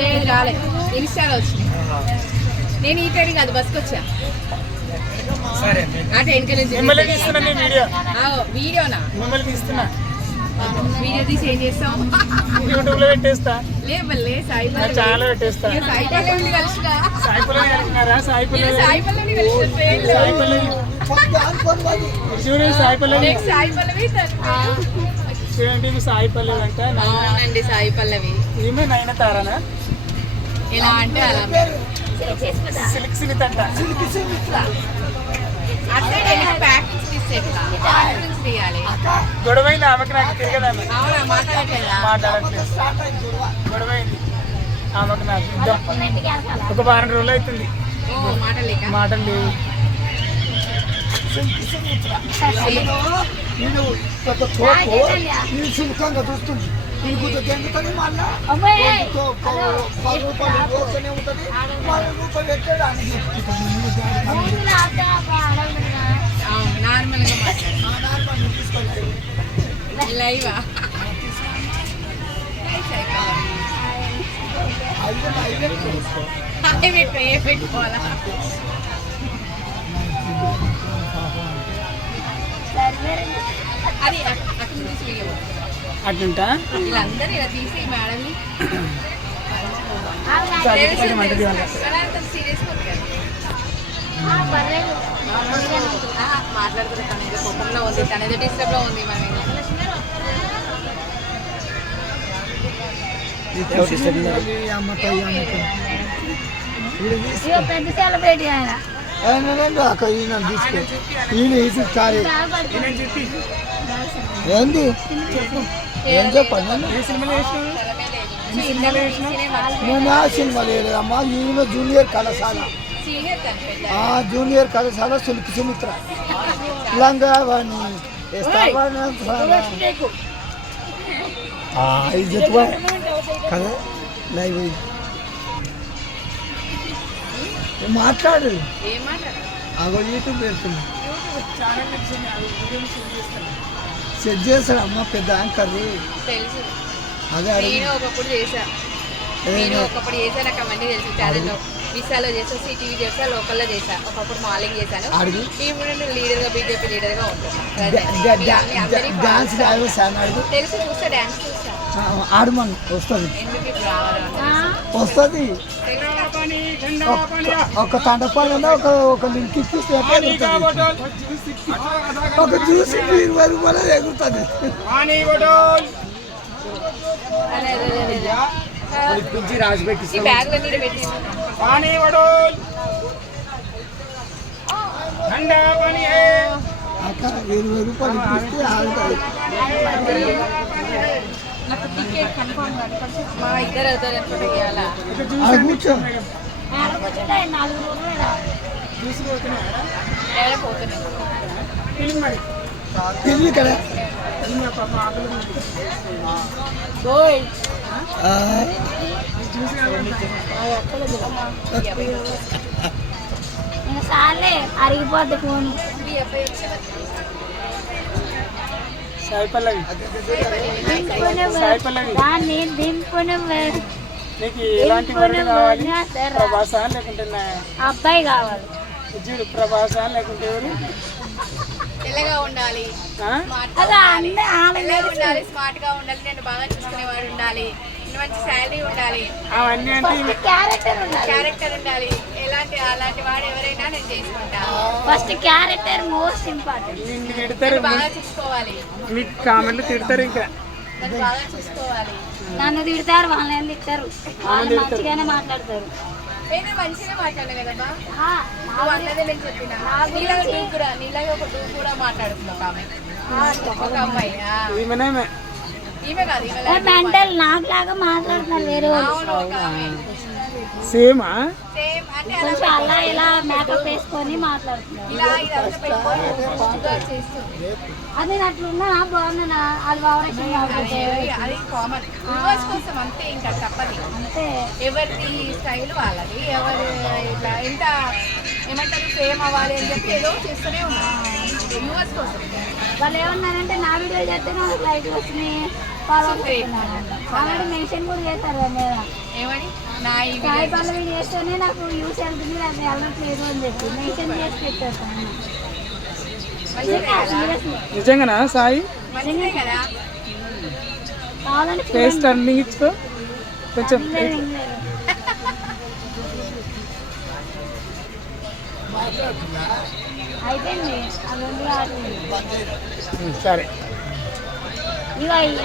లేదు రాలే, ఇన్స్టాలో వచ్చింది. నేను ఈ టైం కాదు బస్కి వచ్చా. అటు వెనక నుంచి వీడియోనా? వీడియో తీసి ఏం చేస్తాం? యూట్యూబ్ లో పెట్టేస్తా. లేబల్లే సాయి చాలా పెట్టేస్తా. సాయి పల్లవిని కలిసినా, సాయి పల్లవి కలిసినారా? సాయి పల్లవి సాయి పల్లవిని కలిసిన సాయి పల్లవి చూడండి. సాయి పల్లవి సాయి పల్లవి చూడండి. సాయి పల్లవి అంట. అవునండి సాయి పల్లవి. ఈమె నయనతారనా? ఎలా అంటే అలా సిల్క్ సిలిత్ అంట. అట్లా ప్యాకింగ్స్ తీయాలి. గొడవైంది ఆమెకు, నాకు తిరగదామె. అవునా? మాట్లాడట్లేదు. గొడవైంది ఆమెకు నాకు. ఒక వారం రోజులు అవుతుంది మాటలు లేవు. సుఖంగా చూస్తుంది. ఉంటుంది మళ్ళీ 10 రూపాయలు పోతూనే ఉంటుంది. 10 రూపాయలు పెట్టడానికి లైవా పెట్టుకోవాలా? అది అక్కడ తీసి అట్లుంటా వీళ్ళందరూ ఇలా తీసి మేడంని సీరియస్ మాట్లాడుతున్న తన ఏదో కోపంలో ఉంది, తన ఏదో డిస్టర్బ్ లో ఉంది. మనం పెద్ద సెలబ్రిటీ ఆయన ఏంది ఏం చెప్పండి. నేను ఆ సినిమా లేదమ్మా. ఈయన జూనియర్ కళాశాల, జూనియర్ కళాశాల సుల్కి సుమిత్ర లంగా కదా లైవ్ మాట్లాడు. అగో యూట్యూబ్ పెడుతున్నా, సెట్ చేస్తాడు అమ్మ పెద్ద యాంకర్. అదే ఒకప్పుడు చేసా, ఒకప్పుడు చేసా, నాకు అవన్నీ తెలుసు. ఛానల్లో విశాలో చేసా, సిటీవీ చేసా, లోకల్లో చేసా, ఒకప్పుడు మార్నింగ్ చేశాను. ఇప్పుడు లీడర్గా బీజేపీ లీడర్గా ఉంటాను. తెలుసు, చూస్తా, డాన్స్ చూస్తా. ఆడమని వస్తుంది వస్తుంది. ఒక తండపాలన్నా ఒక లింక్ ఇప్పిస్తే ఒక జ్యూస్ 20 రూపాయలు ఎగురుతుంది. రాసి పెట్టి బ్యాగ్ పెట్టి అక్క 20 రూపాయలు ఇప్పిస్తే ఆగుతుంది. మా ఇద్దరు అవుతారు అనుకుంటే కూర్చో పిల్లి కదా సార్లే అరిగిపోద్ది ఫోన్. సాయి పల్లవి దాన్ని దింపును నీకు ఎలాంటి వరుడు కావాలి? ప్రభాసా లేకుంటే అబ్బాయి కావాలి. చూడు ప్రభాసా లేకుంటే ఎవరు? తెల్లగా ఉండాలి, స్మార్ట్ గా ఉండాలి, నేను బాగా చూసుకునేవాడు ఉండాలి, మంచి శాలరీ ఉండాలి, అవన్నీ అంటే క్యారెక్టర్ ఉండాలి. ఎలాంటి అలాంటి వాడు ఎవరైనా నేను చేసుకుంటా. First character most important. తిడతారు, బాగా చూసుకోవాలి, మీకు కామెంట్లు తిడతారు, ఇంకా నన్ను బాగా చూసుకోవాలి. నన్ను తిడతారు, వాళ్ళని తిడతారు, వాళ్ళు మంచిగానే మాట్లాడతారు. నేను మంచిగా మాట్లాడాను కదమ్మా, నువ్వు అన్నదే నేను చెప్పిన. నీలాగా ఒక టూ కూడా మాట్లాడుతున్నావు ఆమె, ఒక అమ్మాయి. ఈమె కాదు, మెంటల్ నాకు లాగా మాట్లాడుతున్నారు వేరే సేమా కొంచెం అలా ఇలా మేకప్ వేసుకొని మాట్లాడుతున్నారు. అదే అట్లున్నా బాగున్నా అది బాగున్నా అది కామన్ కోసం అంతే, ఇంకా తప్పది అంతే. ఎవరి స్టైల్ వాళ్ళది, ఎవరు ఇట్లా ఎంత ఏమంటారు ఫేమ్ అవ్వాలి అని చెప్పి ఏదో చేస్తూనే ఉన్నారు వ్యూవర్స్ కోసం. వాళ్ళు ఏమన్నారంటే నా వీడియో చేస్తే నాకు లైక్ వచ్చినాయి, ఫాలో అవుతున్నారు. ఆల్రెడీ మెన్షన్ కూడా చేస్తారు కదా మీద ఏమని నా ఈ సాయి పల్లవి చేస్తేనే నాకు యూస్ వెళ్తుంది అది వెళ్ళట్లేదు అని చెప్పి మెన్షన్ చేసి పెట్టేస్తాను మంచిదే కదా నిజంగానా సాయి మంచిదే కదా కావాలంటే ఫేస్ టర్నింగ్ ఇచ్చుకో కొంచెం అయిపోయింది అది ఉంది కాబట్టి సరే ఇగో